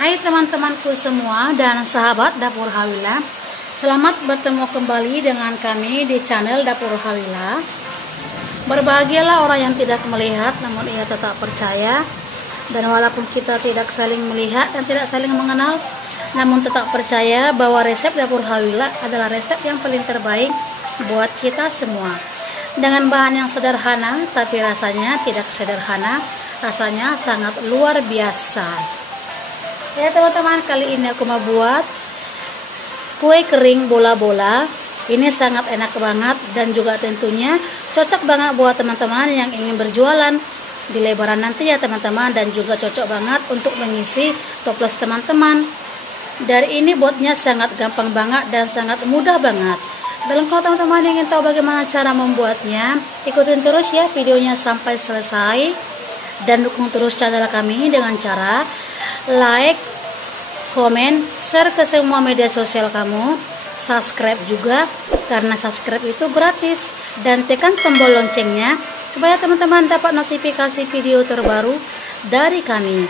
Hai teman-temanku semua dan sahabat Dapur Hawila, selamat bertemu kembali dengan kami di channel Dapur Hawila. Berbahagialah orang yang tidak melihat namun ia tetap percaya, dan walaupun kita tidak saling melihat dan tidak saling mengenal, namun tetap percaya bahwa resep Dapur Hawila adalah resep yang paling terbaik buat kita semua. Dengan bahan yang sederhana tapi rasanya tidak sederhana, rasanya sangat luar biasa. Ya teman-teman, kali ini aku mau buat kue kering bola-bola. Ini sangat enak banget dan juga tentunya cocok banget buat teman-teman yang ingin berjualan di lebaran nanti ya teman-teman, dan juga cocok banget untuk mengisi toples teman-teman. Dari ini buatnya sangat gampang banget dan sangat mudah banget. Dan kalau teman-teman ingin tahu bagaimana cara membuatnya, ikutin terus ya videonya sampai selesai, dan dukung terus channel kami dengan cara like, komen, share ke semua media sosial kamu, subscribe juga karena subscribe itu gratis, dan tekan tombol loncengnya supaya teman-teman dapat notifikasi video terbaru dari kami.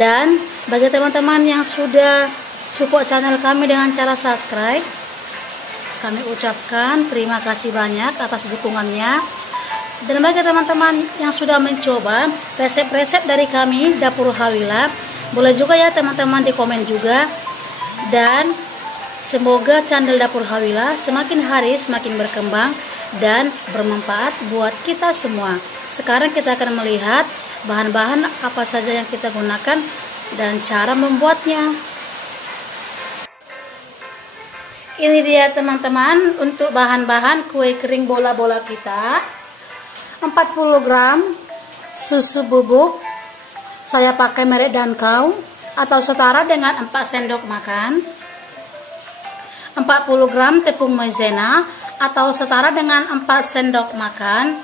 Dan bagi teman-teman yang sudah support channel kami dengan cara subscribe, kami ucapkan terima kasih banyak atas dukungannya. Dan bagi teman-teman yang sudah mencoba resep-resep dari kami Dapur Hawila, boleh juga ya teman-teman di komen juga. Dan semoga channel Dapur Hawila semakin hari semakin berkembang dan bermanfaat buat kita semua. Sekarang kita akan melihat bahan-bahan apa saja yang kita gunakan dan cara membuatnya. Ini dia teman-teman untuk bahan-bahan kue kering bola-bola kita. 40 gram susu bubuk, saya pakai merek Dankau atau setara dengan 4 sendok makan. 40 gram tepung maizena atau setara dengan 4 sendok makan.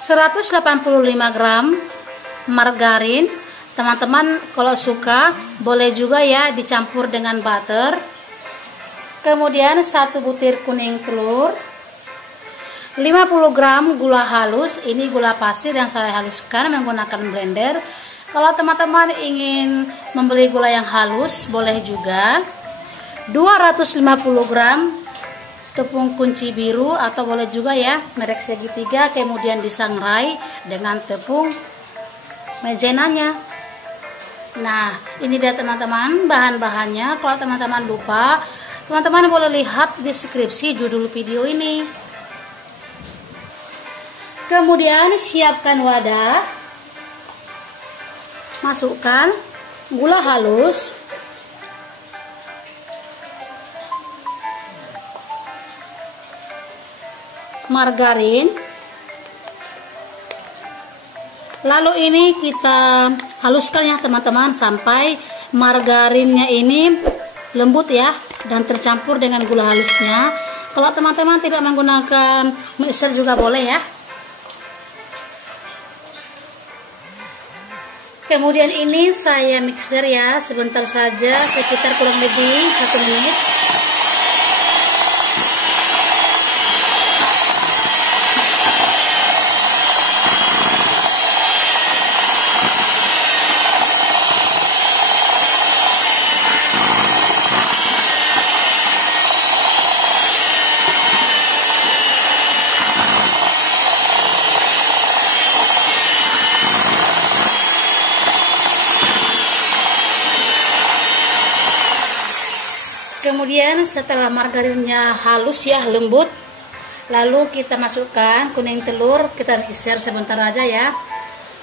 185 gram margarin. Teman-teman kalau suka boleh juga ya dicampur dengan butter. Kemudian 1 butir kuning telur. 50 gram gula halus, ini gula pasir yang saya haluskan menggunakan blender. Kalau teman-teman ingin membeli gula yang halus boleh juga. 250 gram tepung kunci biru atau boleh juga ya merek segitiga, kemudian disangrai dengan tepung maizenanya. Nah, ini dia teman-teman bahan-bahannya. Kalau teman-teman lupa, teman-teman boleh lihat di deskripsi judul video ini. Kemudian siapkan wadah, masukkan gula halus, margarin, lalu ini kita haluskan ya teman-teman sampai margarinnya ini lembut ya dan tercampur dengan gula halusnya. Kalau teman-teman tidak menggunakan mixer juga boleh ya. Kemudian ini saya mixer ya sebentar saja, sekitar kurang lebih 1 menit. Kemudian setelah margarinnya halus ya, lembut, lalu kita masukkan kuning telur, kita mixer sebentar aja ya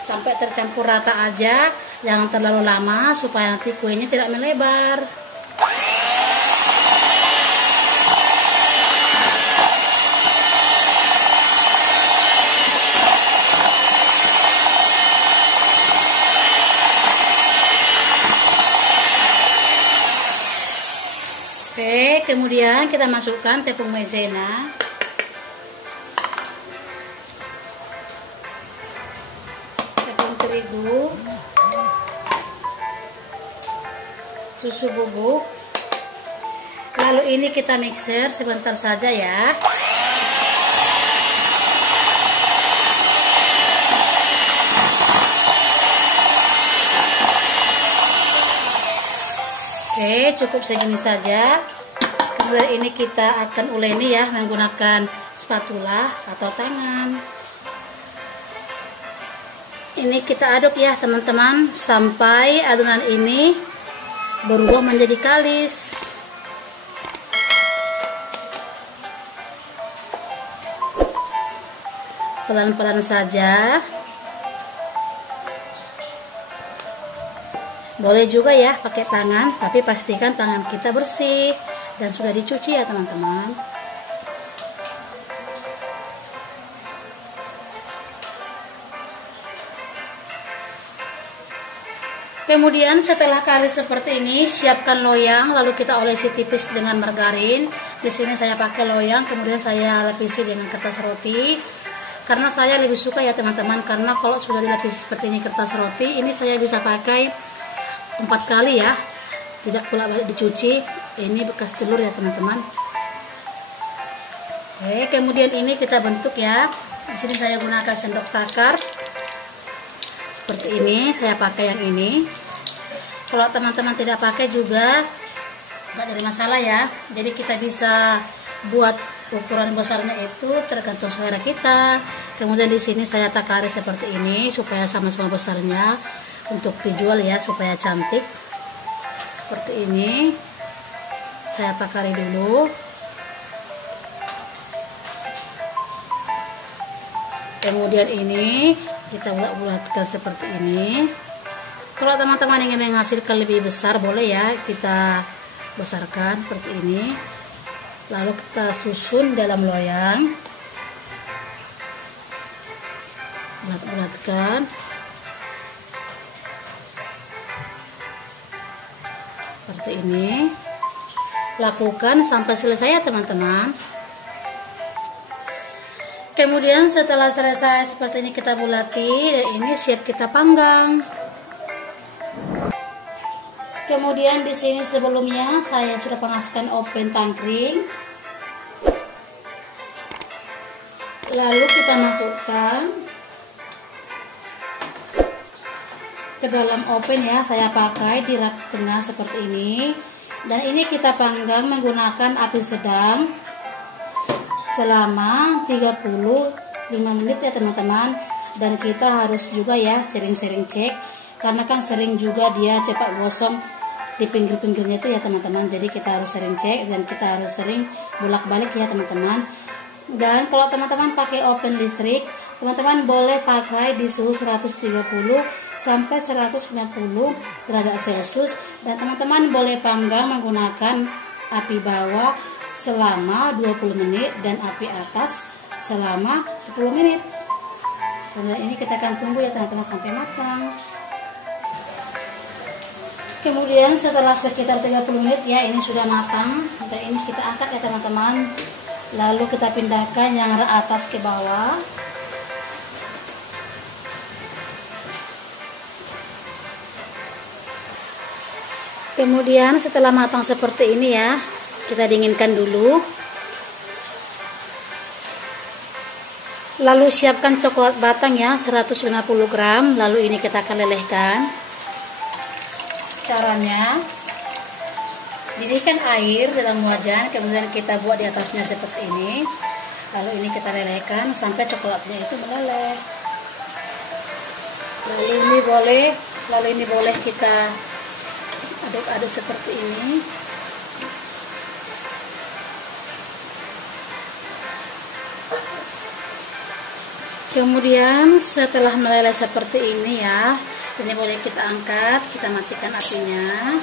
sampai tercampur rata aja, jangan terlalu lama supaya nanti kuenya tidak melebar. Oke, kemudian kita masukkan tepung maizena. Tepung terigu. Susu bubuk. Lalu ini kita mixer sebentar saja ya. Oke, cukup segini saja. Kemudian ini kita akan uleni ya menggunakan spatula atau tangan. Ini kita aduk ya teman-teman sampai adonan ini berubah menjadi kalis. Pelan-pelan saja. Boleh juga ya pakai tangan, tapi pastikan tangan kita bersih dan sudah dicuci ya teman-teman. Kemudian setelah kalis seperti ini, siapkan loyang, lalu kita olesi tipis dengan margarin. Di sini saya pakai loyang, kemudian saya lapisi dengan kertas roti. Karena saya lebih suka ya teman-teman, karena kalau sudah dilapisi seperti ini kertas roti, ini saya bisa pakai 4 kali ya, tidak pula balik dicuci. Ini bekas telur ya teman-teman. Oke, kemudian ini kita bentuk ya. Di sini saya gunakan sendok takar seperti ini, saya pakai yang ini. Kalau teman-teman tidak pakai juga nggak ada masalah ya. Jadi kita bisa buat ukuran besarnya itu tergantung selera kita. Kemudian di sini saya takari seperti ini supaya sama-sama besarnya untuk dijual ya, supaya cantik. Seperti ini saya takari dulu. Kemudian ini kita bulat-bulatkan seperti ini. Kalau teman-teman ingin menghasilkan lebih besar boleh ya, kita besarkan seperti ini. Lalu kita susun dalam loyang, bulat-bulatkan seperti ini. Lakukan sampai selesai ya teman-teman. Kemudian setelah selesai seperti ini kita bulati, dan ini siap kita panggang. Kemudian di sini sebelumnya saya sudah panaskan oven tangkring. Lalu kita masukkan ke dalam oven ya, saya pakai di rak tengah seperti ini. Dan ini kita panggang menggunakan api sedang selama 35 menit ya teman-teman. Dan kita harus juga ya sering-sering cek, karena kan sering juga dia cepat gosong di pinggir-pinggirnya itu ya teman-teman. Jadi kita harus sering cek dan kita harus sering bolak-balik ya teman-teman. Dan kalau teman-teman pakai oven listrik, teman-teman boleh pakai di suhu 130 sampai 190 derajat Celcius. Dan teman-teman boleh panggang menggunakan api bawah selama 20 menit dan api atas selama 10 menit. Kemudian ini kita akan tunggu ya teman-teman sampai matang. Kemudian setelah sekitar 30 menit ya, ini sudah matang. Dan ini kita angkat ya teman-teman. Lalu kita pindahkan yang atas ke bawah. Kemudian setelah matang seperti ini ya, kita dinginkan dulu. Lalu siapkan coklat batang ya, 150 gram. Lalu ini kita akan lelehkan. Caranya, didihkan air dalam wajan, kemudian kita buat di atasnya seperti ini. Lalu ini kita lelehkan sampai coklatnya itu meleleh. Lalu ini boleh kita aduk-aduk seperti ini. Kemudian setelah meleleh seperti ini ya, ini boleh kita angkat, kita matikan apinya.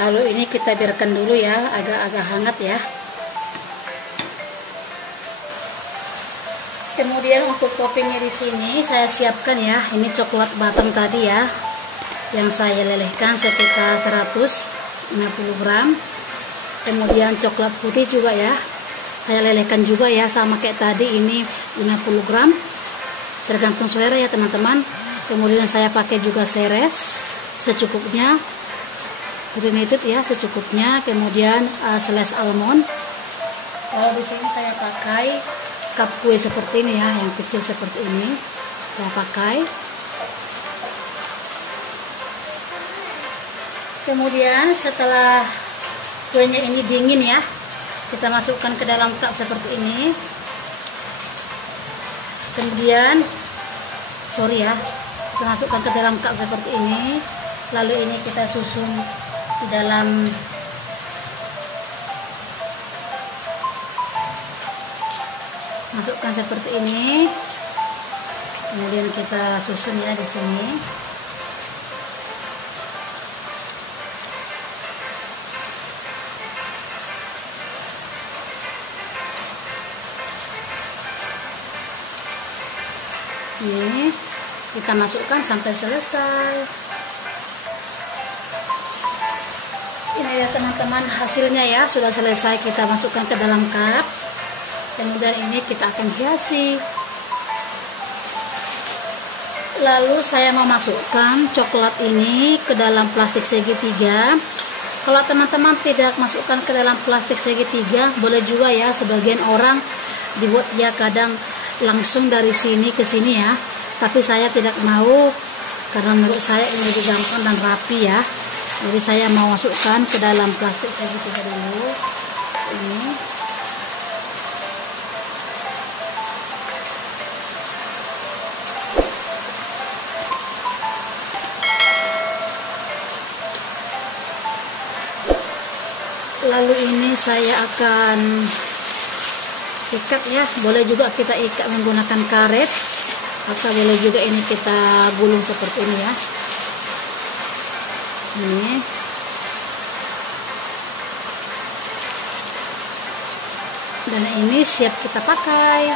Lalu ini kita biarkan dulu ya, agak-agak hangat ya. Kemudian untuk toppingnya di sini saya siapkan ya, ini coklat batang tadi ya, yang saya lelehkan sekitar 150 gram. Kemudian coklat putih juga ya, saya lelehkan juga ya, sama kayak tadi, ini 50 gram. Tergantung selera ya teman-teman. Kemudian saya pakai juga seres secukupnya, granulated ya secukupnya. Kemudian slice almond. Kalau di sini saya pakai cup kue seperti ini ya, yang kecil seperti ini saya pakai. Kemudian setelah kuenya ini dingin ya, kita masukkan ke dalam cup seperti ini. Kemudian kita masukkan ke dalam cup seperti ini. Lalu ini kita susun di dalam masukkan seperti ini. Kemudian kita susun ya di sini. Ini kita masukkan sampai selesai. Ini ya teman-teman, hasilnya ya, sudah selesai kita masukkan ke dalam cup. Kemudian ini kita akan hiasi. Lalu saya mau masukkan coklat ini ke dalam plastik segitiga. Kalau teman-teman tidak masukkan ke dalam plastik segitiga, boleh juga ya, sebagian orang dibuat ya kadang langsung dari sini ke sini ya, tapi saya tidak mau karena menurut saya ini lebih gampang dan rapi ya. Jadi saya mau masukkan ke dalam plastik segitiga dulu ini. Lalu ini saya akan ikat ya, boleh juga kita ikat menggunakan karet atau boleh juga ini kita gulung seperti ini ya. Ini dan ini siap kita pakai.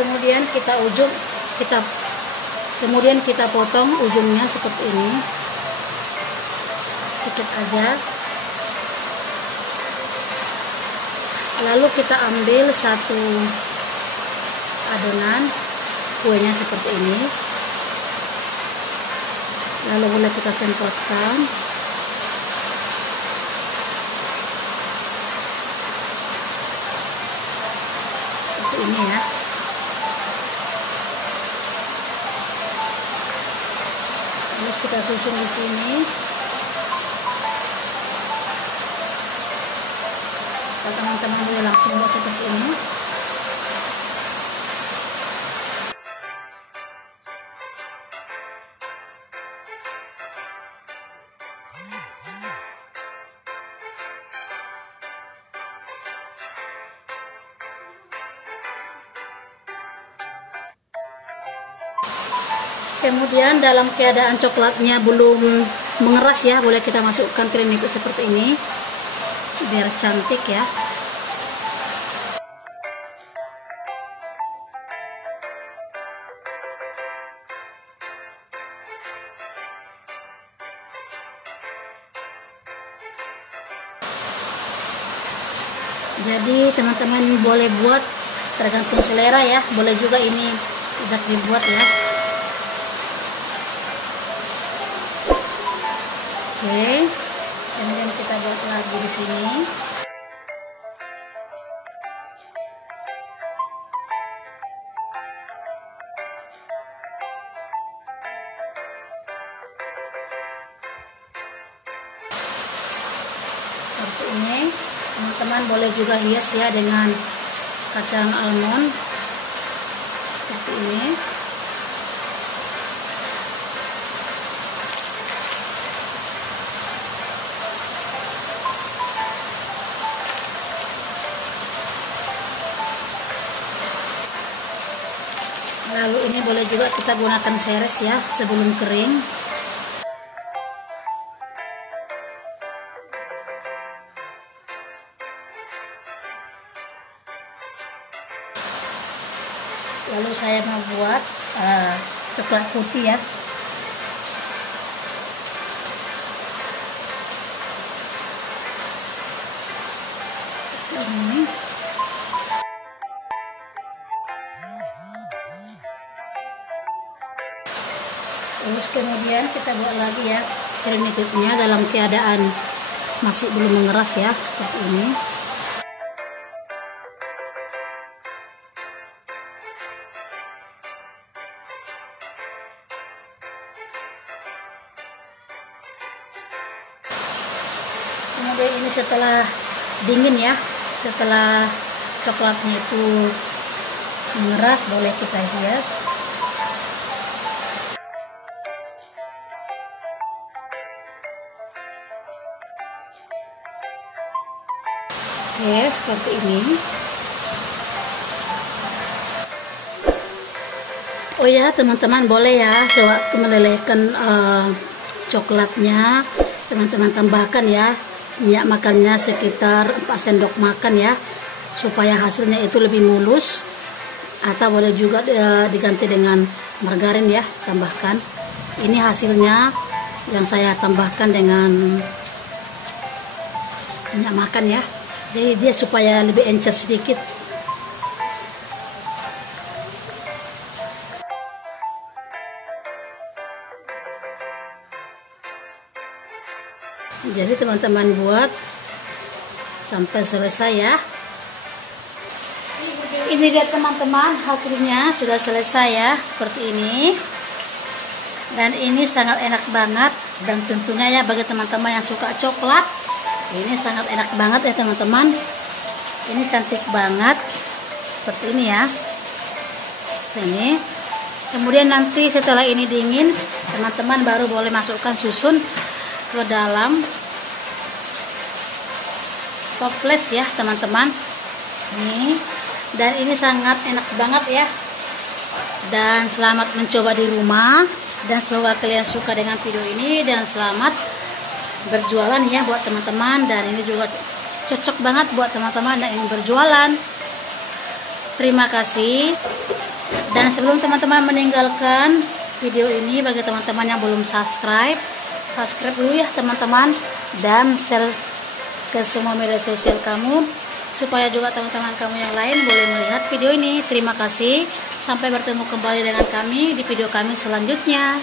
Kemudian kita potong ujungnya seperti ini, ikat aja. Lalu kita ambil satu adonan kuenya seperti ini. Lalu boleh kita semprotkan. Seperti ini ya. Lalu kita susun di sini. Teman-teman boleh langsung buat seperti ini. Kemudian dalam keadaan coklatnya belum mengeras ya, boleh kita masukkan krim whipped seperti ini biar cantik ya. Jadi teman-teman boleh buat tergantung selera ya, boleh juga ini tidak dibuat ya. Oke, kemudian kita buat lagi di sini. Seperti ini. Teman-teman boleh juga hias ya dengan kacang almond seperti ini. Lalu ini boleh juga kita gunakan seres ya sebelum kering. Lalu saya mau buat coklat putih ya. Ini. Terus kemudian kita buat lagi ya krim whippednya dalam keadaan masih belum mengeras ya, seperti ini. Kemudian ini setelah dingin ya, setelah coklatnya itu mengeras, boleh kita hias. Oke, seperti ini. Oh ya teman-teman, boleh ya sewaktu melelehkan coklatnya, teman-teman tambahkan ya minyak makannya sekitar 4 sendok makan ya, supaya hasilnya itu lebih mulus. Atau boleh juga diganti dengan margarin ya, tambahkan. Ini hasilnya yang saya tambahkan dengan minyak makan ya, jadi dia supaya lebih encer sedikit. Jadi teman-teman buat sampai selesai ya. Ini dia teman-teman, hasilnya sudah selesai ya, seperti ini. Dan ini sangat enak banget, dan tentunya ya bagi teman-teman yang suka coklat, ini sangat enak banget ya teman-teman. Ini cantik banget, seperti ini ya. Ini. Kemudian nanti setelah ini dingin, teman-teman baru boleh masukkan susun ke dalam toples ya teman-teman. Ini, dan ini sangat enak banget ya. Dan selamat mencoba di rumah, dan semoga kalian suka dengan video ini, dan selamat berjualan ya buat teman-teman. Dan ini juga cocok banget buat teman-teman yang ingin berjualan. Terima kasih. Dan sebelum teman-teman meninggalkan video ini, bagi teman-teman yang belum subscribe dulu ya teman-teman, dan share ke semua media sosial kamu, supaya juga teman-teman kamu yang lain boleh melihat video ini. Terima kasih, sampai bertemu kembali dengan kami di video kami selanjutnya.